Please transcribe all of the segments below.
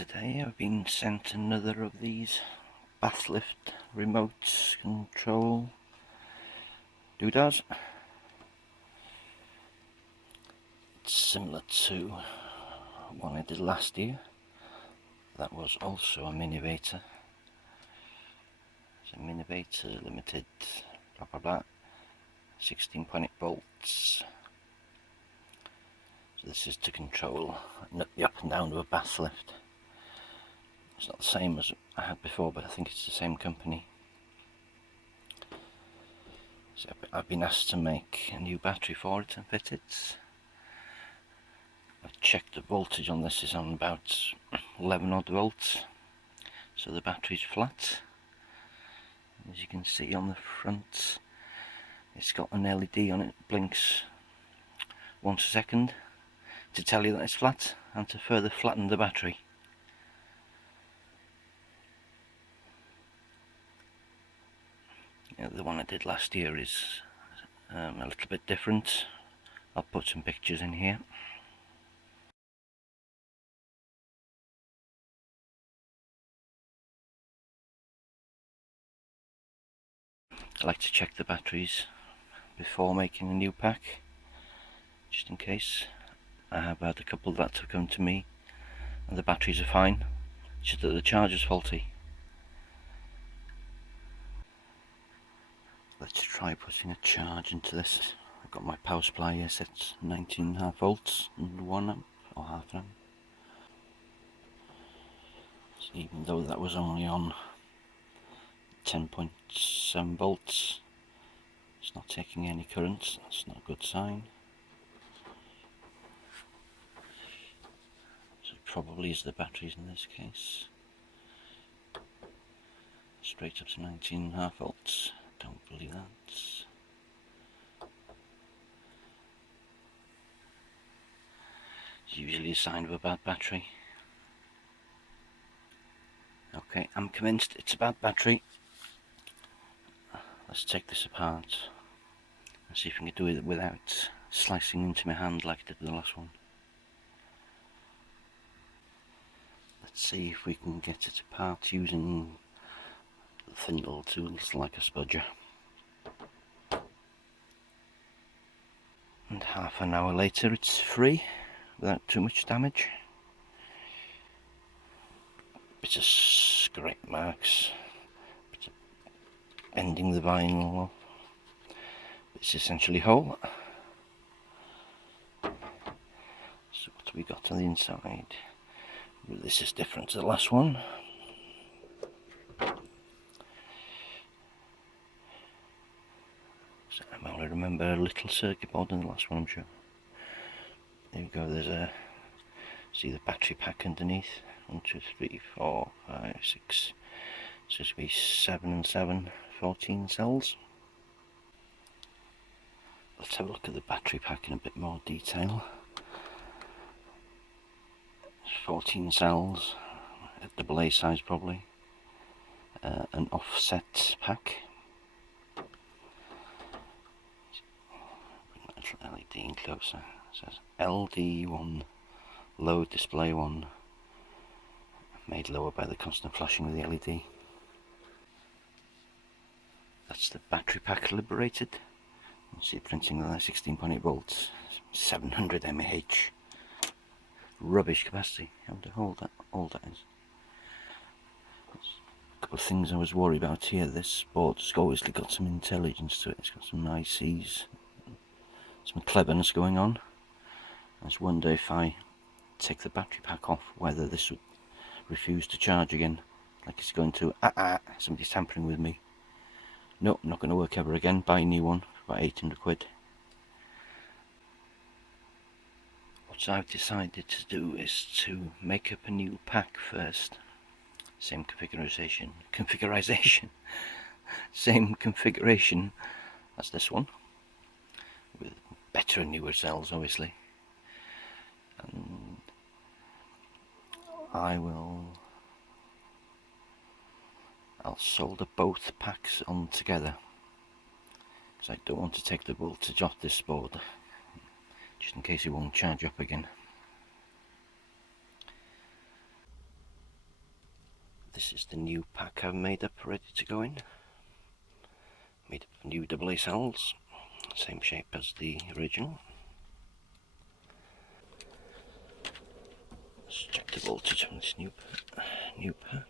Today I've been sent another of these bath lift remote control doodads. It's similar to one I did last year. That was also a Minivator. It's a Minivator limited blah blah blah 16.8 volts. So this is to control the up and down of a bath lift. It's not the same as I had before, but I think it's the same company. So I've been asked to make a new battery for it and fit it. I've checked the voltage on this is on about 11 odd volts, so the battery's flat. As you can see on the front, it's got an LED on it, blinks once a second to tell you that it's flat and to further flatten the battery. The one I did last year is a little bit different. I'll put some pictures in here. I like to check the batteries before making a new pack, just in case. I have had a couple that have come to me and the batteries are fine, just that the charger's faulty. Let's try putting a charge into this. I've got my power supply here set 19.5 volts and 1 amp or half an amp. So even though that was only on 10.7 volts, it's not taking any current. That's not a good sign. So it probably is the batteries in this case. Straight up to 19.5 volts. Don't believe that. It's usually a sign of a bad battery. Okay, I'm convinced it's a bad battery. Let's take this apart and see if we can do it without slicing into my hand like I did with the last one. Let's see if we can get it apart using thin little tools like a spudger. And half an hour later it's free without too much damage. Bit of scrape marks, bit of bending the vinyl, it's essentially whole. So what have we got on the inside? Well, this is different to the last one. So I only remember a little circuit board in the last one, I'm sure. There we go, there's a, see the battery pack underneath. 1, 2, 3, 4, 5, 6, so it's be 7 and 7, 14 cells. Let's have a look at the battery pack in a bit more detail. 14 cells, a AA size probably, an offset pack. Bring that LED in closer. It says LD1, low display 1, made lower by the constant flashing of the LED. That's the battery pack liberated. You see it printing there, 16.8 volts, 700 mAh. Rubbish capacity. I wonder how old that is. A couple of things I was worried about here. This board's obviously got some intelligence to it. It's got some ICs, some cleverness going on. I just wonder if I take the battery pack off, whether this would refuse to charge again. Like it's going to, somebody's tampering with me. Nope, not going to work ever again. Buy a new one for about 800 quid. What I've decided to do is to make up a new pack first. Same configuration, same configuration as this one, with better and newer cells obviously. And I'll solder both packs on together, because I don't want to take the voltage off this board, just in case it won't charge up again. This is the new pack I've made up, ready to go in. Made up of new AA cells, same shape as the original. Let's check the voltage on this new pack.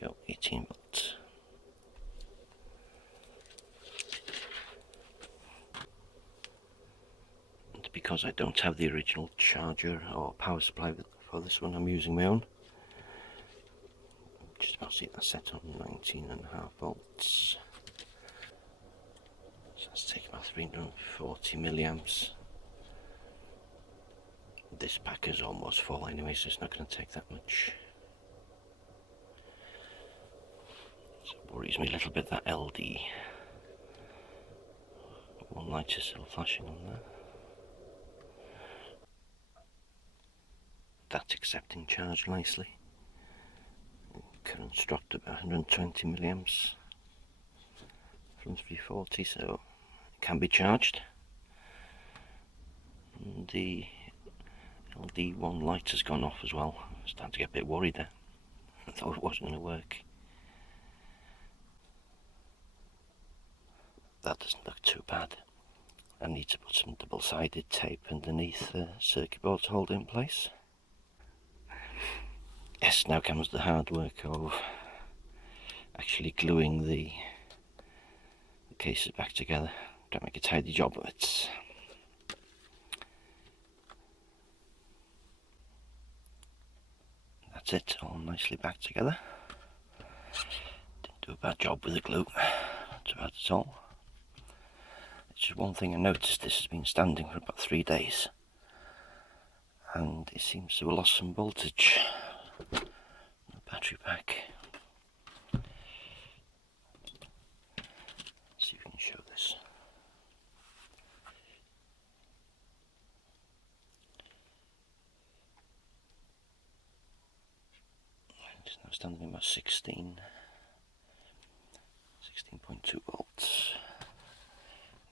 Go 18 volts. And because I don't have the original charger or power supply for this one, I'm using my own. Just about see that set on 19.5 volts. So let's take about 340 milliamps. This pack is almost full anyway, so it's not going to take that much. So it worries me a little bit that LD. One light is still flashing on there. That's accepting charge nicely. Current's dropped about 120 milliamps from 340, so it can be charged. And the LD1 light has gone off as well. I'm starting to get a bit worried there. I thought it wasn't going to work. That doesn't look too bad. I need to put some double-sided tape underneath the circuit board to hold it in place. Yes, now comes the hard work of actually gluing the cases back together. Don't make a tidy job of it. That's it, all nicely back together. Didn't do a bad job with the glue, not too bad at all. It's just one thing I noticed, this has been standing for about 3 days. And it seems to have lost some voltage. The battery pack. Let's see if we can show this. It's now standing about 16.2 volts.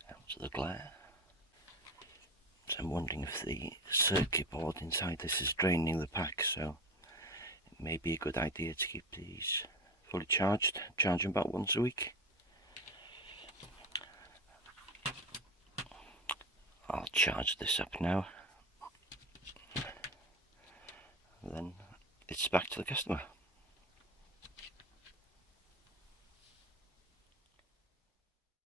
Out to the glare. So I'm wondering if the circuit board inside this is draining the pack, so it may be a good idea to keep these fully charged, charge them about once a week. I'll charge this up now, and then it's back to the customer.